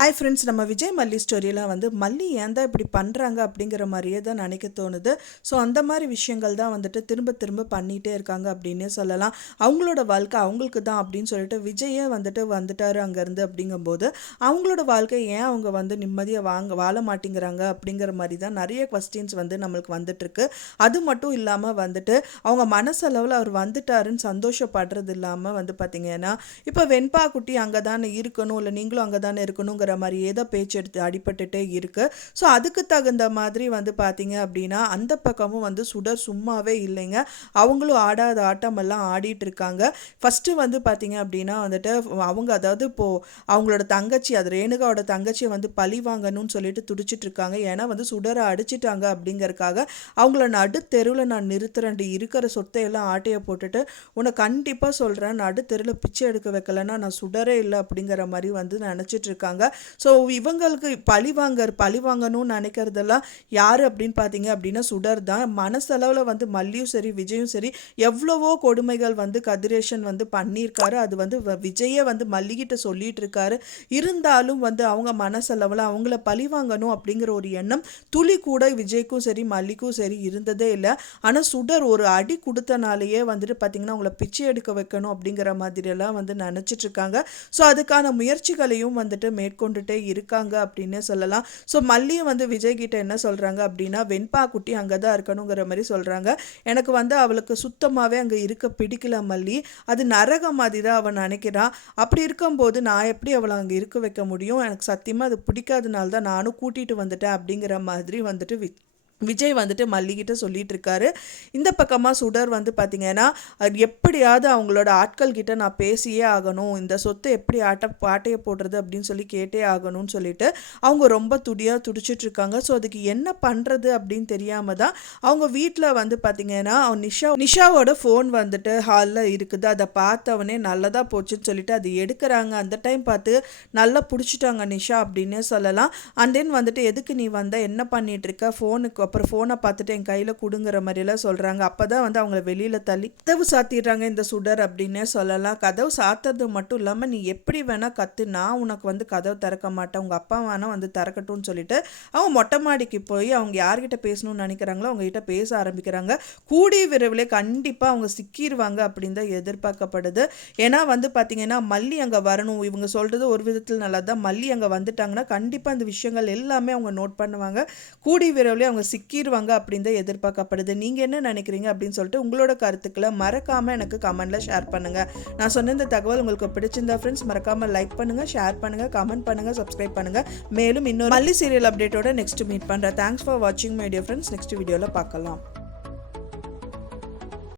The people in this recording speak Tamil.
ஹாய் ஃப்ரெண்ட்ஸ், நம்ம விஜய் மல்லி ஸ்டோரியில் வந்து மல்லி ஏன் தான் இப்படி பண்ணுறாங்க அப்படிங்கிற மாதிரியே தான் நினைக்க தோணுது. ஸோ அந்த மாதிரி விஷயங்கள் தான் வந்துட்டு திரும்ப திரும்ப பண்ணிகிட்டே இருக்காங்க அப்படின்னே சொல்லலாம். அவங்களோட வாழ்க்கை அவங்களுக்கு தான் அப்படின்னு சொல்லிட்டு விஜயே வந்துட்டாரு அங்கேருந்து. அப்படிங்கும்போது அவங்களோட வாழ்க்கை ஏன் அவங்க வந்து நிம்மதியாக வாழ மாட்டேங்கிறாங்க அப்படிங்கிற மாதிரி தான் நிறைய கொஸ்டின்ஸ் வந்து நம்மளுக்கு வந்துட்டுருக்கு. அது மட்டும் இல்லாமல் வந்துட்டு அவங்க மனசளவில் அவர் வந்துட்டாருன்னு சந்தோஷப்படுறது இல்லாமல் வந்து பார்த்திங்கன்னா, இப்போ வெண்பா குட்டி அங்கே தானே இருக்கணும், இல்லை நீங்களும் அங்கே தானே இருக்கணுங்கிற மாதிரியே தான் பேச்சு எடுத்து அடிபட்டுட்டே இருக்கு. ஸோ அதுக்கு தகுந்த மாதிரி வந்து பார்த்தீங்க அப்படின்னா அந்த பக்கமும் வந்து சுடர் சும்மாவே இல்லைங்க. அவங்களும் ஆடாத ஆட்டமெல்லாம் ஆடிட்டு இருக்காங்க. ஃபஸ்ட்டு வந்து பார்த்தீங்க அப்படின்னா வந்துட்டு அவங்க அதாவது இப்போது அவங்களோட தங்கச்சி, அது ரேணுகாவோட தங்கச்சியை வந்து பழி வாங்கணும்னு சொல்லிட்டு துடிச்சிட்டு இருக்காங்க. ஏன்னா வந்து சுடரை அடிச்சிட்டாங்க அப்படிங்கறக்காக அவங்கள நடு தெருவில் நான் நிறுத்துறேன், இருக்கிற சொத்தையெல்லாம் ஆட்டையை போட்டுட்டு உன்னை கண்டிப்பாக சொல்கிறேன், நடு தெருவில் பிச்சை எடுக்க வைக்கலன்னா நான் சுடரே இல்லை அப்படிங்கிற மாதிரி வந்து நினச்சிட்டு இருக்காங்க. ஸோ இவங்களுக்கு பழி வாங்கணும்னு நினைக்கிறதெல்லாம் யார் அப்படின்னு பார்த்தீங்க அப்படின்னா சுடர் தான். மனசளவில் வந்து மல்லியும் சரி விஜயும் சரி எவ்வளவோ கொடுமைகள் வந்து கதிரேஷன் வந்து பண்ணியிருக்காரு. அது வந்து விஜயே வந்து மல்லிகிட்ட சொல்லிட்டு இருக்காரு. இருந்தாலும் வந்து அவங்க மனசளவில் அவங்கள பழி வாங்கணும் அப்படிங்கிற ஒரு எண்ணம் துளி கூட விஜய்க்கும் சரி மல்லிக்கும் சரி இருந்ததே இல்லை. ஆனால் சுடர் ஒரு அடி கொடுத்தனாலேயே வந்துட்டு பார்த்தீங்கன்னா அவங்கள பிச்சை எடுக்க வைக்கணும் அப்படிங்கிற மாதிரியெல்லாம் வந்து நினச்சிட்டு இருக்காங்க. ஸோ அதுக்கான முயற்சிகளையும் வந்துட்டு மேற்கொண்டுட்டே இருக்காங்க அப்படின்னே சொல்லலாம். ஸோ மல்லியும் வந்து விஜய் கிட்ட என்ன சொல்கிறாங்க அப்படின்னா, வெண்பா குட்டி அங்கே தான் இருக்கணுங்கிற மாதிரி சொல்கிறாங்க. எனக்கு வந்து அவளுக்கு சுத்தமாகவே அங்கே இருக்க பிடிக்கல மல்லி, அது நரக மாதிரி தான் அவன் நினைக்கிறான். அப்படி இருக்கும்போது நான் எப்படி அவளை அங்கே இருக்க வைக்க முடியும், எனக்கு சத்தியமாக அது பிடிக்காதனால தான் நானும் கூட்டிகிட்டு வந்துட்டேன் அப்படிங்கிற மாதிரி வந்துட்டு விஜய் வந்துட்டு மல்லிகிட்ட சொல்லிட்டு இருக்காரு. இந்த பக்கமாக சுடர் வந்து பார்த்திங்கன்னா எப்படியாவது அவங்களோட ஆட்கள் கிட்ட நான் பேசியே ஆகணும், இந்த சொத்தை எப்படி பாட்டையை போடுறது அப்படின்னு சொல்லி கேட்டே ஆகணும்னு சொல்லிட்டு அவங்க ரொம்ப துடிச்சிட்டு இருக்காங்க. ஸோ அதுக்கு என்ன பண்ணுறது அப்படின்னு தெரியாமல் தான் அவங்க வீட்டில் வந்து பார்த்திங்கன்னா நிஷாவோட ஃபோன் வந்துட்டு ஹாலில் இருக்குது. அதை பார்த்தவனே நல்லதாக போச்சுன்னு சொல்லிட்டு அது எடுக்கிறாங்க. அந்த டைம் பார்த்து நல்லா பிடிச்சிட்டாங்க நிஷா அப்படின்னே சொல்லலாம். அண்ட் தென் வந்துட்டு எதுக்கு நீ வந்த, என்ன பண்ணிட்டு இருக்க, ஃபோனுக்கு அப்புறம் ஃபோனை பார்த்துட்டு என் கையில் கொடுங்கிற மாதிரியெல்லாம் சொல்கிறாங்க. அப்போ தான் வந்து அவங்கள வெளியில் தள்ளி கதவு சாத்திடுறாங்க இந்த சுடர் அப்படின்னே சொல்லலாம். கதவு சாத்துறது மட்டும் இல்லாமல் நீ எப்படி வேணால் கற்று, நான் உனக்கு வந்து கதவு திறக்க மாட்டேன், உங்கள் அப்பா வேணால் வந்து திறக்கட்டும்னு சொல்லிட்டு அவங்க மொட்டை மாடிக்கு போய் அவங்க யார்கிட்ட பேசணும்னு நினைக்கிறாங்களோ அவங்ககிட்ட பேச ஆரம்பிக்கிறாங்க. கூடிய விரைவில் கண்டிப்பாக அவங்க சிக்கிடுவாங்க அப்படின்னு தான் எதிர்பார்க்கப்படுது. ஏன்னா வந்து பார்த்திங்கன்னா மல்லி அங்கே வரணும், இவங்க சொல்கிறது ஒரு விதத்தில் நல்லா தான். மல்லி அங்கே வந்துட்டாங்கன்னா கண்டிப்பாக அந்த விஷயங்கள் எல்லாமே அவங்க நோட் பண்ணுவாங்க. கூடிய விரைவில் அவங்க சிக்கிடுவாங்க அப்படின்னு தான் எதிர்பார்க்கப்படுது. நீங்கள் என்ன நினைக்கிறீங்க அப்படின்னு சொல்லிட்டு உங்களோட கருத்துக்களை மறக்காமல் எனக்கு கமெண்ட்டில் ஷேர் பண்ணுங்கள். நான் சொன்ன இந்த தகவல் உங்களுக்கு பிடிச்சிருந்தா ஃப்ரெண்ட்ஸ் மறக்காமல் லைக் பண்ணுங்கள், ஷேர் பண்ணுங்கள், கமெண்ட் பண்ணுங்கள், சப்ஸ்கிரைப் பண்ணுங்கள். மேலும் இன்னொரு மல்லி சீரியல் அப்டேட்டோட நெக்ஸ்ட் மீட் பண்ணுறேன். தேங்க்ஸ் ஃபார் வாட்சிங் மை டியர் ஃப்ரெண்ட்ஸ். நெக்ஸ்ட் வீடியோவில் பார்க்கலாம்.